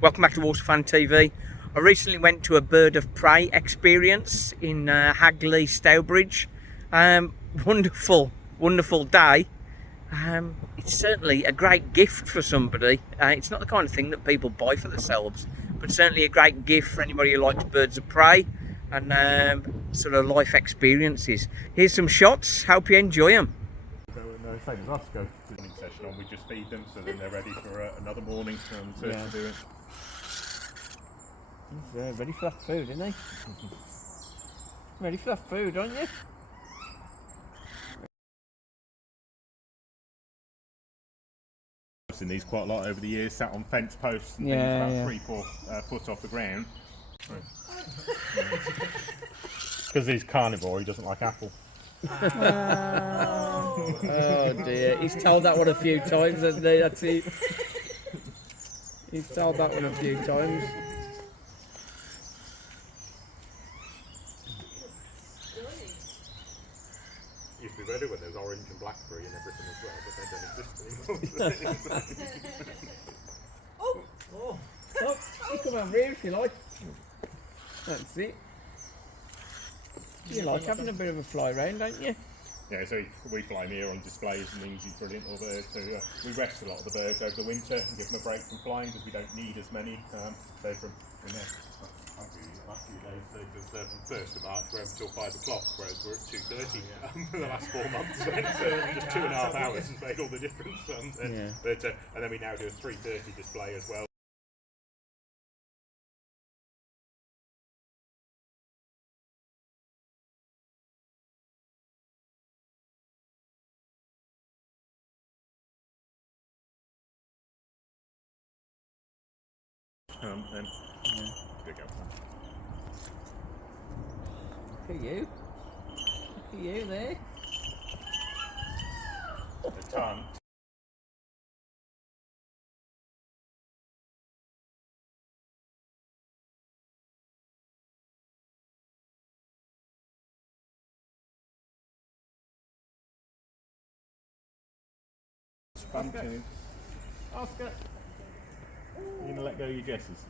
Welcome back to Waterfan TV. I recently went to a bird of prey experience in Hagley, Stourbridge. Wonderful day. It's certainly a great gift for somebody. It's not the kind of thing that people buy for themselves, but certainly a great gift for anybody who likes birds of prey and sort of life experiences. Here's some shots. Hope you enjoy them. Same as us, go to the session on, we just feed them so then they're ready for another morning to do it. He's ready for that food, isn't he? Ready for that food, aren't you? I've seen these quite a lot over the years, sat on fence posts and things about 3-4 foot off the ground. Because he's carnivore, he doesn't like apple. Oh dear, he's told that one a few times, hasn't he? That's it. He's told that one a few times. Used to be better when there's orange and blackberry and everything as well, but they don't exist anymore. Oh, you come over here if you like. That's it. You like having a bit of a fly round, don't you? Yeah, so we fly him here on displays and things. He's brilliant, all birds. So we rest a lot of the birds over the winter and give them a break from flying because we don't need as many. So from last few days, because from 1st of March we're until 5 o'clock, whereas we're at 2:30 for the last 4 months. So just 2.5 hours has made all the difference. And then we now do a 3:30 display as well. There you go. Look at you. Look at you there. The tongue. Oscar. Oscar. You're going to let go of your guesses?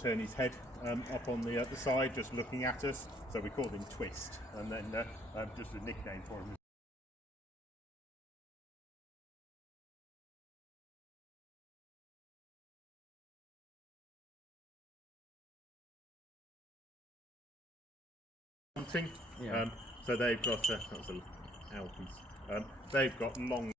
Turn his head up on the side, just looking at us. So we called him Twist, and then just a nickname for him. Hunting. Yeah. So they've got that was an owl piece. They've got long.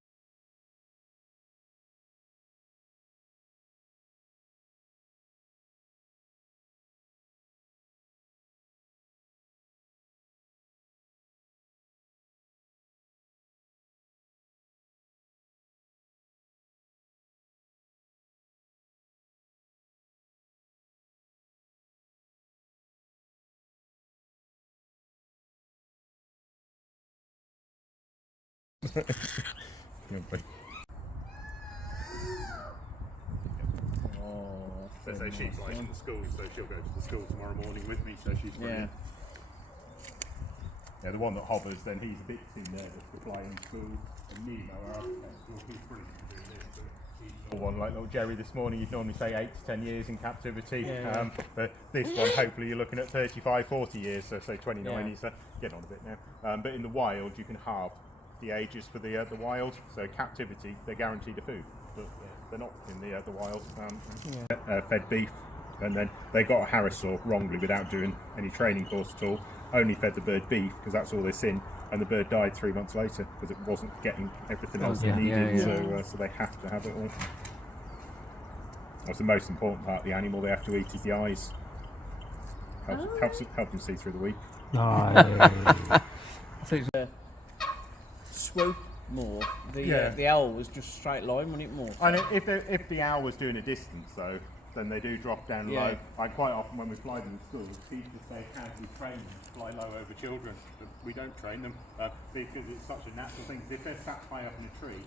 So she flies to the school, so she'll go to the school tomorrow morning with me, so she's brilliant. Yeah, the one that hovers, then he's a bit in there just to fly in school. And Nemo, our architect school, he's brilliant at doing this. But he's one like little Jerry this morning, you'd normally say 8 to 10 years in captivity. But this one, hopefully you're looking at 35, 40 years, so 29, he's getting on a bit now. But in the wild, you can halve the ages for the wild, so captivity, they're guaranteed a food. But they're not in the wild. Fed beef, and then they got a Harris saw wrongly without doing any training course at all. Only fed the bird beef because that's all they've seen. and the bird died 3 months later because it wasn't getting everything else it yeah, needed. yeah. So they have to have it all. That's the most important part of the animal they have to eat is the eyes. Helps them see through the week. Swoop more. The owl was just straight line, wasn't it more? And if the owl was doing a distance though, then they do drop down low. Quite often when we fly them in school, teachers say, "How do we train them to fly low over children?" But we don't train them because it's such a natural thing. If they're sat high up in a tree,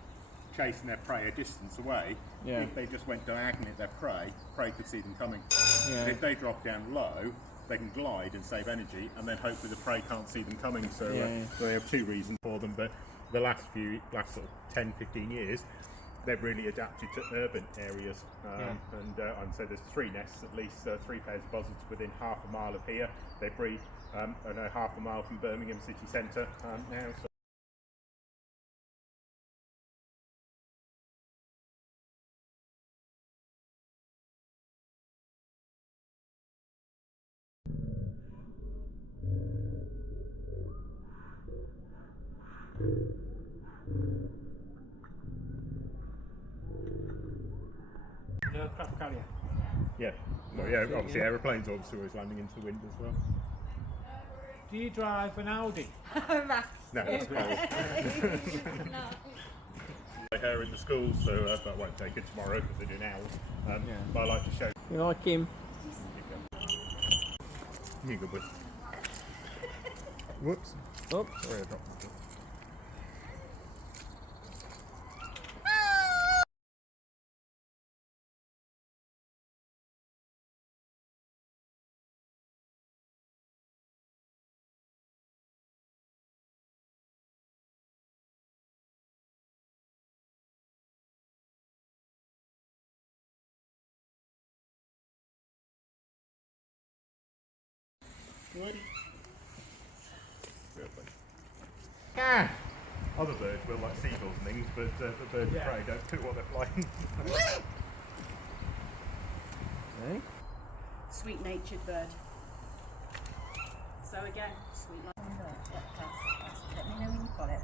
chasing their prey a distance away, if they just went diagonally at their prey could see them coming. But if they drop down low, they can glide and save energy, and then hopefully the prey can't see them coming. So they have two reasons for them. But the last sort of 10-15 years, they've really adapted to urban areas, and so there's 3 nests at least, 3 pairs of buzzards within half a mile of here. They breed half a mile from Birmingham city centre now. So obviously aeroplanes obviously always landing into the wind as well. Do you drive an Audi? No, that's cold. Her in the schools, so I won't take it tomorrow because they're doing owls. But I like to show. You like him? You go, boy. Whoops. Oh, Sorry, I dropped my book. Good. Other birds will, like seagulls and things, but the birds of prey don't do what they're flying. Sweet-natured bird. So again, sweet like let me know when you've got it.